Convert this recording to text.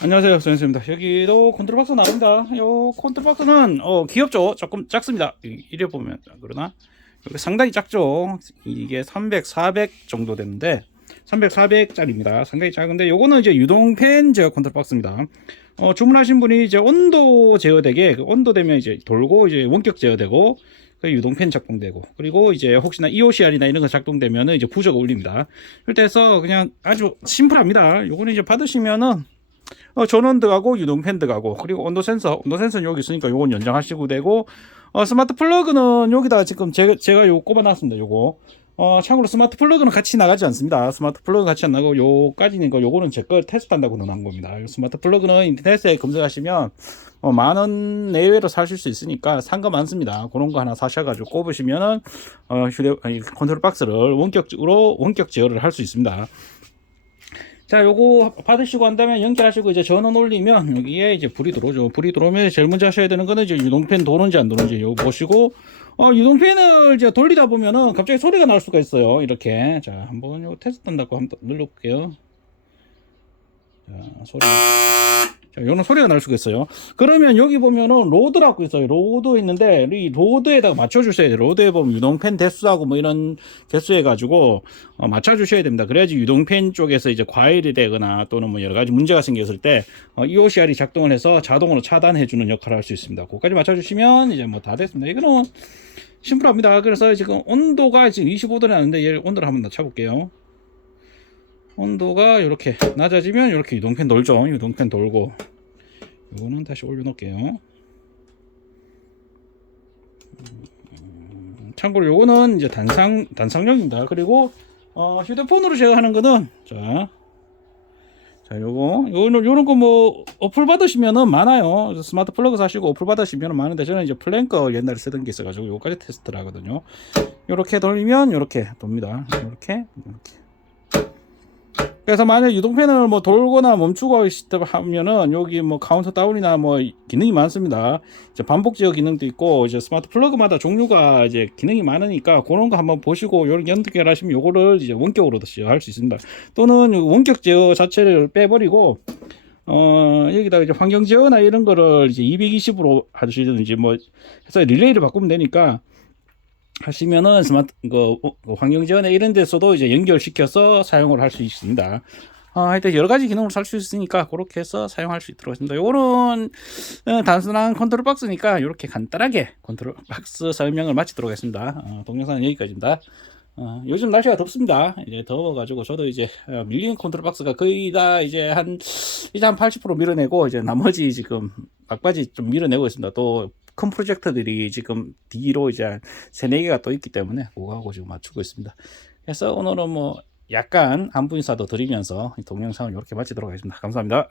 안녕하세요. 소연수입니다. 여기도 컨트롤박스 나옵니다. 요 컨트롤박스는 어 귀엽죠? 조금 작습니다. 이- 이래 보면. 그러나 여기 상당히 작죠? 이게 300 400 정도 되는데 300 400 짜리입니다. 상당히 작은데 요거는 이제 유동팬 제어 컨트롤박스입니다. 어 주문하신 분이 이제 온도 제어되게 그 온도 되면 이제 돌고 이제 원격 제어되고 그 유동팬 작동되고 그리고 이제 혹시나 EOCR이나 이런 거 작동되면은 이제 부저가 울립니다. 그럴 해서 그냥 아주 심플합니다. 요거는 이제 받으시면은 어, 전원 들어가고 유동 팬 들어가고 그리고 온도 센서 온도 센서는 여기 있으니까 요건 연장하시고 되고 어, 스마트 플러그는 여기다 지금 제가 제가 요 꼽아놨습니다 요거. 어, 참고로 스마트 플러그는 같이 나가지 않습니다. 스마트 플러그 같이 안 나가고 요까지는 거 요거는 제 걸 테스트한다고 넣어놓은 겁니다. 요 스마트 플러그는 인터넷에 검색하시면 어, 만원 내외로 사실 수 있으니까 산거 많습니다. 그런 거 하나 사셔가지고 꼽으시면은 어, 휴대 아니, 컨트롤 박스를 원격적으로 원격 제어를 할 수 있습니다 자, 요거 받으시고 한 다음에 연결하시고 이제 전원 올리면 여기에 이제 불이 들어오죠. 불이 들어오면 제일 먼저 하셔야 되는 거는 이제 유동팬 도는지 안 도는지 요거 보시고 어, 유동팬을 이제 돌리다 보면은 갑자기 소리가 날 수가 있어요. 이렇게. 자, 한번 요거 테스트 한다고 한번 눌러 볼게요. 자, 소리. 자, 요런 소리가 날 수가 있어요. 그러면 여기 보면은 로드라고 있어요. 로드 있는데 이 로드에다가 맞춰주셔야 돼요. 로드에 보면 유동팬 대수하고 뭐 이런 개수 해가지고 어, 맞춰주셔야 됩니다. 그래야지 유동팬 쪽에서 이제 과열이 되거나 또는 뭐 여러 가지 문제가 생겼을 때 어, EOCR이 작동을 해서 자동으로 차단해주는 역할을 할 수 있습니다. 그까지 맞춰주시면 이제 뭐 다 됐습니다. 이거는 심플합니다. 그래서 지금 온도가 지금 25도에 나는데 얘 온도를 한번 낮춰볼게요. 온도가 이렇게 낮아지면 이렇게 유동팬 돌죠. 유동팬 돌고 이거는 다시 올려놓을게요. 음, 참고로 요거는 이제 단상 단상용입니다. 그리고 어, 휴대폰으로 제가 하는 거는 자, 자 요거 요는 요런 거 뭐 어플 받으시면은 많아요. 스마트 플러그 사시고 어플 받으시면은 많은데 저는 이제 플랭커 옛날에 쓰던 게 있어가지고 요까지 테스트를 하거든요. 요렇게 돌리면 요렇게 돕니다. 요렇게 이렇게. 그래서 만약 유동팬을 뭐 돌거나 멈추고 하면은 여기 뭐 카운터 다운이나 뭐 기능이 많습니다. 이제 반복 제어 기능도 있고 이제 스마트 플러그마다 종류가 이제 기능이 많으니까 그런 거 한번 보시고 요런 연결하시면 요거를 이제 원격으로도 제어할 수 있습니다. 또는 요 원격 제어 자체를 빼버리고 어 여기다가 이제 환경 제어나 이런 거를 이제 220으로 하시든지 뭐 해서 릴레이를 바꾸면 되니까 하시면은 스마트 그 어, 그 환경 지원에 이런 데서도 이제 연결시켜서 사용을 할 수 있습니다. 어, 하여튼 여러 가지 기능을 살 수 있으니까 그렇게 해서 사용할 수 있도록 했습니다. 요거는 어, 단순한 컨트롤 박스니까 이렇게 간단하게 컨트롤 박스 설명을 마치도록 하겠습니다. 어, 동영상은 여기까지입니다. 어, 요즘 날씨가 덥습니다. 이제 더워가지고 저도 이제 어, 밀린 컨트롤 박스가 거의 다 이제 한 이제 한 80% 밀어내고 이제 나머지 지금 막바지 좀 밀어내고 있습니다. 또 큰 프로젝트들이 지금 뒤로 이제 세네 개가 또 있기 때문에 그거하고 지금 맞추고 있습니다. 그래서 오늘은 뭐 약간 안부 인사도 드리면서 이 동영상을 이렇게 마치도록 하겠습니다. 감사합니다.